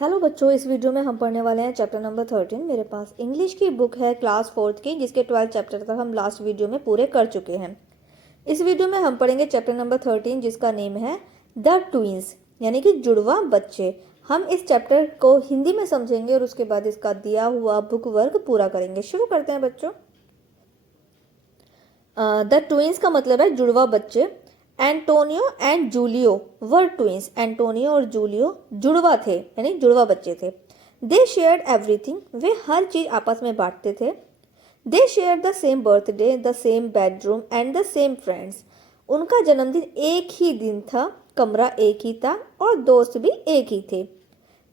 Hello बच्चों, इस video में हम पढ़ने वाले हैं चैप्टर नंबर 13। मेरे पास इंग्लिश की बुक है क्लास 4th की, जिसके 12 चैप्टर तक हम लास्ट वीडियो में पूरे कर चुके हैं। इस वीडियो में हम पढ़ेंगे चैप्टर नंबर 13, जिसका नेम है द ट्विंस, यानी कि जुड़वा बच्चे। हम इस चैप्टर को हिंदी में समझेंगे और उसके बाद इसका दिया हुआ बुक वर्क पूरा करेंगे। शुरू करते हैं बच्चों। द ट्विंस का मतलब है जुड़वा बच्चे। Antonio and Julio were twins. Antonio और जूलियो जुड़वा थे, यानी जुड़वा बच्चे थे। दे शेयर्ड एवरीथिंग। वे हर चीज आपस में बांटते थे। They share the same birthday, the same bedroom and the same friends. उनका जन्मदिन एक ही दिन था, कमरा एक ही था और दोस्त भी एक ही थे।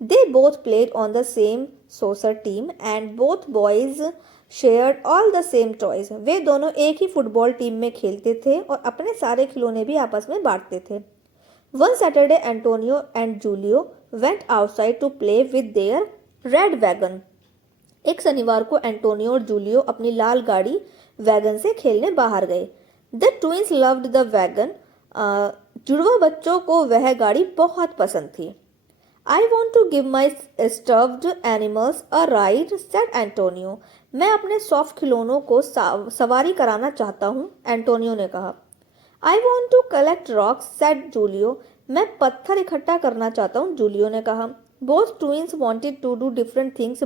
They both played on the same soccer team and both boys shared all the same toys. वे दोनों एक ही फुटबॉल टीम में खेलते थे और अपने सारे खिलौने भी आपस में बांटते थे। One Saturday, Antonio and Julio went outside to play with their red wagon. एक शनिवार को एंटोनियो और जूलियो अपनी लाल गाड़ी वैगन से खेलने बाहर गए। The twins loved the wagon. जुड़वा बच्चों को वह गाड़ी बहुत पसंद थी। I want to give my stuffed animals a ride, said Antonio. मैं अपने सॉफ्ट खिलौनों को सवारी कराना चाहता हूँ, एंटोनियो ने कहा। I want to collect rocks, said Julio. मैं पत्थर इकट्ठा करना चाहता हूँ, जूलियो ने कहा। Both twins wanted to do different things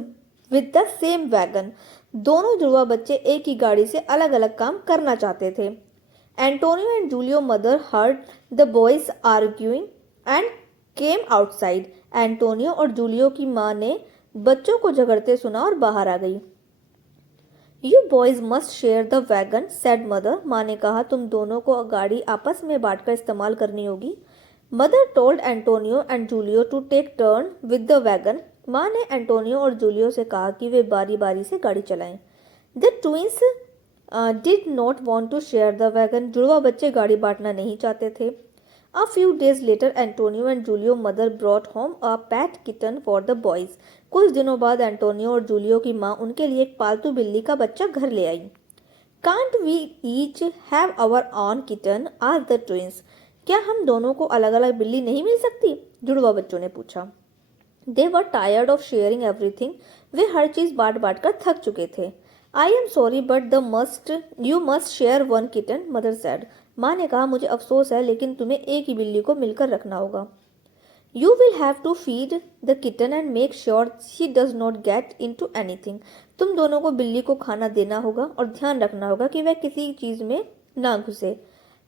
with the same wagon. दोनों जुड़वा बच्चे एक ही गाड़ी से अलग अलग काम करना चाहते थे। Antonio and Julio mother heard the boys arguing and came outside. Antonio और जूलियो की माँ ने बच्चों को झगड़ते सुना और बाहर आ गई। You boys must share the wagon, said mother. माँ ने कहा, तुम दोनों को गाड़ी आपस में बांटकर इस्तेमाल करनी होगी। Mother told Antonio and Julio to take turn with the wagon. माँ ने एंटोनियो और जूलियो से कहा कि वे बारी बारी से गाड़ी चलाएं। The twins did not want to share the wagon. जुड़वा बच्चे गाड़ी बांटना नहीं चाहते थे। A few days later, Antonio and Julio mother brought home a pet kitten for the boys. कुछ दिनों बाद एंटोनियो और जूलियो की माँ उनके लिए एक पालतू बिल्ली का बच्चा घर ले आई। Can't we each have our own kitten? asked the twins. क्या हम दोनों को अलग अलग बिल्ली नहीं मिल सकती? जुड़वा बच्चों ने पूछा। They were tired of sharing everything. वे हर चीज बांट बांट कर थक चुके थे। I am sorry, but you must share one kitten, mother said. माँ ने कहा, मुझे अफसोस है, लेकिन तुम्हें एक ही बिल्ली को मिलकर रखना होगा। You will have to feed the kitten and make sure she does not get into anything. तुम दोनों को बिल्ली को खाना देना होगा और ध्यान रखना होगा कि वह किसी चीज में ना घुसे।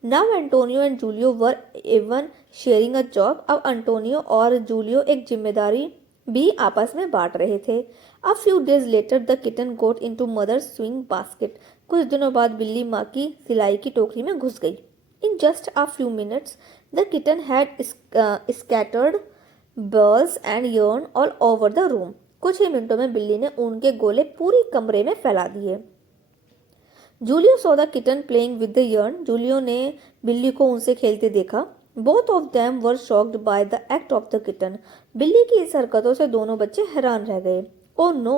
Now Antonio and Julio were even sharing a job. अब एंटोनियो और जूलियो एक जिम्मेदारी भी आपस में बांट रहे थे। A few days later, the kitten got into mother's sewing basket. कुछ दिनों बाद बिल्ली माँ की सिलाई की टोकरी में घुस गई। In just a few minutes, the kitten had scattered balls and yarn all over the room. कुछ ही मिनटों में बिल्ली ने ऊन के गोले पूरी कमरे में फैला दिए। Julio saw the kitten playing with the yarn. Julio ने बिल्ली को उनसे खेलते देखा। Both of them were shocked by the act of the kitten. बिल्ली की इस हरकतों से दोनों बच्चे हैरान रह गए। Oh no,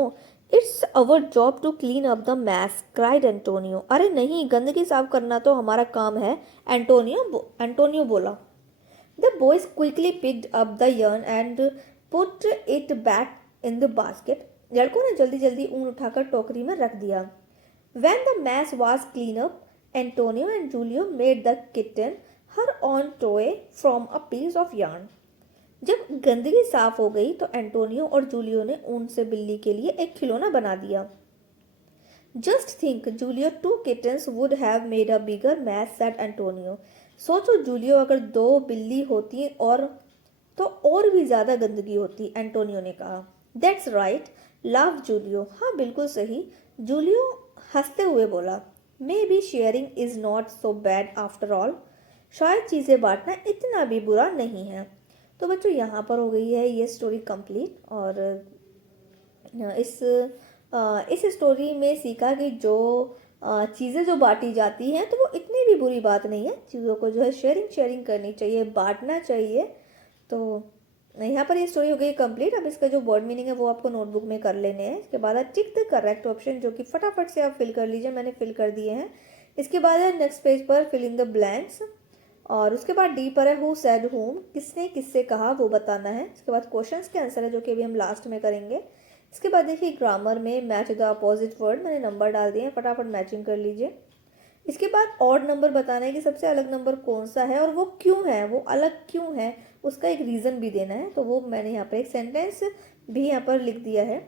it's our job to clean up the mess, cried Antonio. अरे नहीं, गंदगी साफ करना तो हमारा काम है, एंटोनियो बोला। The boys quickly picked up the yarn and put it back in the basket. लड़कों ने जल्दी जल्दी ऊन उठाकर टोकरी में रख दिया। When the mess was cleaned up, Antonio and Julio made the kitten her own toy from a piece of yarn. जब गंदगी साफ हो गई तो एंटोनियो और जूलियो ने ऊन से बिल्ली के लिए एक खिलौना बना दिया। Just think, Julio, 2 kittens would have made a bigger mess, said Antonio. सोचो जूलियो, अगर 2 बिल्ली होती और भी ज्यादा गंदगी होती, एंटोनियो ने कहा। That's right, laughed Julio. हाँ बिल्कुल सही, जूलियो हंसते हुए बोला। Maybe sharing is not so bad after all. शायद चीजें बांटना इतना भी बुरा नहीं है। तो बच्चों, यहाँ पर हो गई है ये स्टोरी कंप्लीट। और इस स्टोरी में सीखा कि जो चीज़ें जो बांटी जाती हैं तो वो इतनी भी बुरी बात नहीं है। चीज़ों को जो है शेयरिंग करनी चाहिए, बांटना चाहिए। तो यहाँ पर ये स्टोरी हो गई कंप्लीट। अब इसका जो वर्ड मीनिंग है वो आपको नोटबुक में कर लेने हैं। इसके बाद टिक द करेक्ट ऑप्शन, जो कि फटाफट से आप फिल कर लीजिए। मैंने फिल कर दिए हैं। इसके बाद है नेक्स्ट पेज पर फिल इन द ब्लैंक्स। और उसके बाद डी पर है हु सेड हुम, किसने किससे कहा वो बताना है। इसके बाद क्वेश्चंस के आंसर है जो कि अभी हम लास्ट में करेंगे। इसके बाद देखिए ग्रामर में मैच द अपोजिट वर्ड, मैंने नंबर डाल दिए हैं, फटाफट मैचिंग कर लीजिए। इसके बाद ऑड नंबर बताना है कि सबसे अलग नंबर कौन सा है और वो क्यों है, वो अलग क्यों है, उसका एक रीज़न भी देना है। तो वो मैंने यहाँ पर एक सेंटेंस भी यहाँ पर लिख दिया है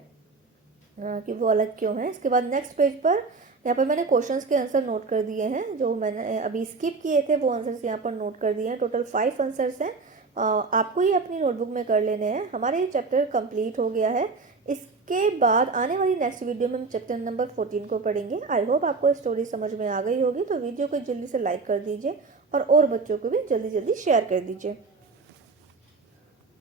कि वो अलग क्यों है। इसके बाद नेक्स्ट पेज पर यहाँ पर मैंने क्वेश्चंस के आंसर नोट कर दिए हैं, जो मैंने अभी स्किप किए थे वो आंसर्स यहाँ पर नोट कर दिए हैं। टोटल 5 आंसर्स हैं, आपको ये अपनी नोटबुक में कर लेने हैं। हमारे ये चैप्टर कंप्लीट हो गया है। इसके बाद आने वाली नेक्स्ट वीडियो में हम चैप्टर नंबर 14 को पढ़ेंगे। आई होप आपको स्टोरी समझ में आ गई होगी। तो वीडियो को जल्दी से लाइक कर दीजिए और बच्चों को भी जल्दी जल्दी शेयर कर दीजिए।